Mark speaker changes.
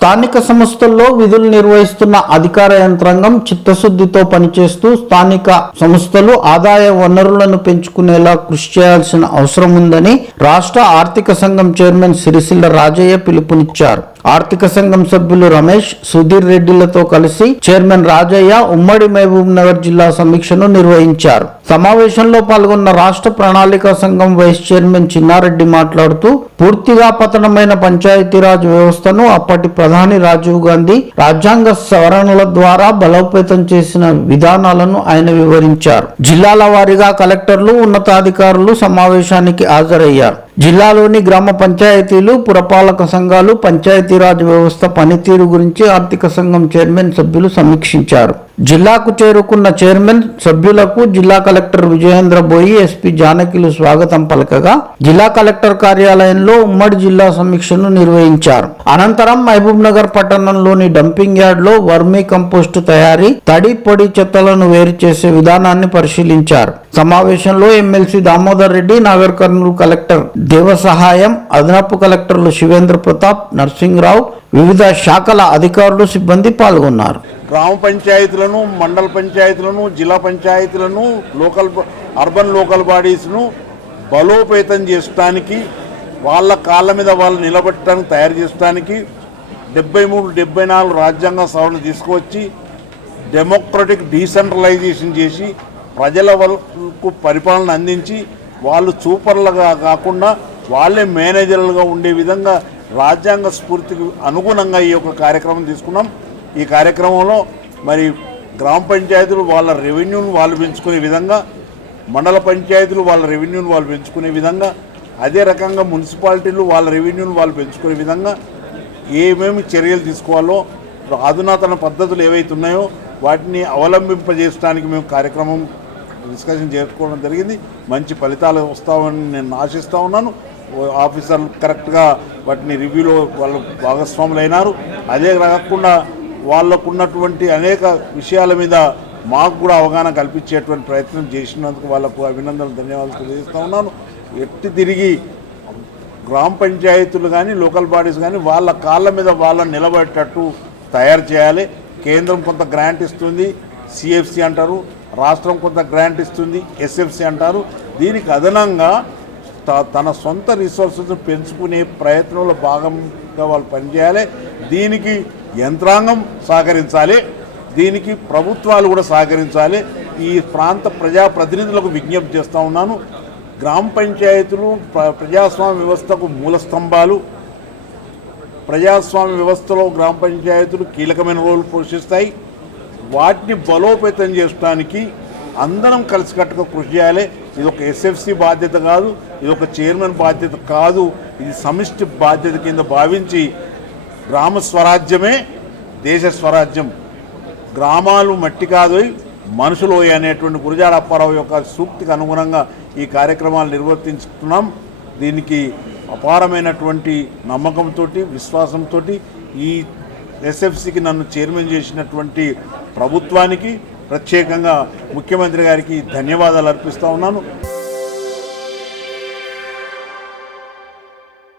Speaker 1: స్థానిక సంస్థల్లో విధులు నిర్వహిస్తున్న అధికార యంత్రాంగం చిత్తశుద్ధితో పనిచేస్తూ స్థానిక సంస్థలు ఆదాయ వనరులను పెంచుకునేలా కృషి చేయాల్సిన అవసరం ఉందని రాష్ట్ర ఆర్థిక సంఘం చైర్మన్ సిరిసిల్ల రాజయ్య పిలుపునిచ్చారు. ఆర్థిక సంఘం సభ్యులు రమేష్ సుధీర్ రెడ్డిలతో కలిసి చైర్మన్ రాజయ్య ఉమ్మడి మహబూబ్ నగర్ జిల్లా సమీక్షను నిర్వహించారు. సమావేశంలో పాల్గొన్న రాష్ట్ర ప్రణాళిక సంఘం వైస్ చైర్మన్ చిన్నారెడ్డి మాట్లాడుతూ పూర్తిగా పతనమైన పంచాయతీరాజ్ వ్యవస్థను అప్పటి ప్రధాని రాజీవ్ గాంధీ రాజ్యాంగ సవరణల ద్వారా బలోపేతం చేసిన విధానాలను ఆయన వివరించారు. జిల్లాల వారీగా కలెక్టర్లు ఉన్నతాధికారులు సమావేశానికి హాజరయ్యారు. జిల్లాలోని గ్రామ పంచాయతీలు పురపాలక సంఘాలు పంచాయతీరాజ్ వ్యవస్థ పనితీరు గురించి ఆర్థిక సంఘం చైర్మన్ సభ్యులు సమీక్షించారు. జిల్లాకు చేరుకున్న చైర్మన్ సభ్యులకు జిల్లా కలెక్టర్ విజయేంద్ర బోయి ఎస్పీ జానకిలు స్వాగతం పలకగా జిల్లా కలెక్టర్ కార్యాలయంలో ఉమ్మడి జిల్లా సమీక్షను నిర్వహించారు. అనంతరం మహబూబ్ నగర్ పట్టణంలోని డంపింగ్ యార్డ్లో వర్మీ కంపోస్ట్ తయారీ తడి పొడి చెత్తలను వేరు చేసే విధానాన్ని పరిశీలించారు. సమావేశంలో ఎమ్మెల్సీ దామోదర్ రెడ్డి నాగర్ కర్నూలు కలెక్టర్ దేవసహాయం అదనపు కలెక్టర్లు శివేంద్ర ప్రతాప్ నర్సింగ్రావు వివిధ శాఖల అధికారులు సిబ్బంది పాల్గొన్నారు.
Speaker 2: గ్రామ పంచాయతీలను మండల పంచాయతీలను జిల్లా పంచాయతీలను లోకల్ అర్బన్ లోకల్ బాడీస్ను బలోపేతం చేయడానికి వాళ్ళ కాళ్ళ మీద వాళ్ళు నిలబెట్టడానికి తయారు చేయడానికి డెబ్బై మూడు డెబ్బై నాలుగు రాజ్యాంగ సవరణ తీసుకువచ్చి డెమోక్రటిక్ డీసెంట్రలైజేషన్ చేసి ప్రజల వరకు పరిపాలన అందించి వాళ్ళు సూపర్లుగా కాకుండా వాళ్ళే మేనేజర్లుగా ఉండే విధంగా రాజ్యాంగ స్ఫూర్తికి అనుగుణంగా ఈ యొక్క కార్యక్రమం తీసుకున్నాం. ఈ కార్యక్రమంలో మరి గ్రామ పంచాయతీలు వాళ్ళ రెవెన్యూను వాళ్ళు పెంచుకునే విధంగా మండల పంచాయతీలు వాళ్ళ రెవెన్యూను వాళ్ళు పెంచుకునే విధంగా అదే రకంగా మున్సిపాలిటీలు వాళ్ళ రెవెన్యూను వాళ్ళు పెంచుకునే విధంగా ఏమేమి చర్యలు తీసుకోవాలో అధునాతన పద్ధతులు ఏవైతే ఉన్నాయో వాటిని అవలంబింపజేయడానికి మేము కార్యక్రమం డిస్కషన్ చేసుకోవడం జరిగింది. మంచి ఫలితాలు వస్తామని నేను ఆశిస్తూ ఉన్నాను. ఆఫీసర్లు కరెక్ట్గా వాటిని రివ్యూలో వాళ్ళు భాగస్వాములు అయినారు అదే కాకుండా వాళ్ళకు ఉన్నటువంటి అనేక విషయాల మీద మాకు కూడా అవగాహన కల్పించేటువంటి ప్రయత్నం చేసినందుకు వాళ్ళకు అభినందనలు ధన్యవాదాలు తెలియజేస్తా ఉన్నాను. ఎట్టి తిరిగి గ్రామ పంచాయతీలు కానీ లోకల్ బాడీస్ కానీ వాళ్ళ కాళ్ళ మీద వాళ్ళని నిలబడేటట్టు తయారు చేయాలి. కేంద్రం కొంత గ్రాంట్ ఇస్తుంది సిఎఫ్సి అంటారు. రాష్ట్రం కొంత గ్రాంట్ ఇస్తుంది ఎస్ఎఫ్సి అంటారు. దీనికి అదనంగా త- తన సొంత రిసోర్సెస్ పెంచుకునే ప్రయత్నంలో భాగంగా వాళ్ళు పనిచేయాలి. దీనికి యంత్రాంగం సహకరించాలి దీనికి ప్రభుత్వాలు కూడా సహకరించాలి. ఈ ప్రాంత ప్రజా ప్రతినిధులకు విజ్ఞప్తి చేస్తూ ఉన్నాను. గ్రామ పంచాయతీలు ప్ర- ప్రజాస్వామ్య వ్యవస్థకు మూల స్తంభాలు. ప్రజాస్వామ్య వ్యవస్థలో గ్రామ పంచాయతీలు కీలకమైన రోల్ పోషిస్తాయి. వాటిని బలోపేతం చేయడానికి అందరం కలిసికట్టుగా కృషి చేయాలి. ఇది ఒక ఎస్ఎఫ్సి బాధ్యత కాదు ఇది ఒక చైర్మన్ బాధ్యత కాదు. ఇది సమిష్టి బాధ్యత కింద భావించి గ్రామ స్వరాజ్యమే దేశ స్వరాజ్యం. గ్రామాలు మట్టి కాదు మనుషులు అనేటువంటి గురజాడ అప్పారావు యొక్క సూక్తికి అనుగుణంగా ఈ కార్యక్రమాలు నిర్వర్తించుతున్నాం. దీనికి అపారమైనటువంటి నమ్మకంతో విశ్వాసంతో ఈ ఎస్ఎఫ్సికి నన్ను చైర్మన్ చేసినటువంటి ప్రభుత్వానికి ప్రత్యేకంగా ముఖ్యమంత్రి గారికి ధన్యవాదాలు అర్పిస్తూ ఉన్నాను.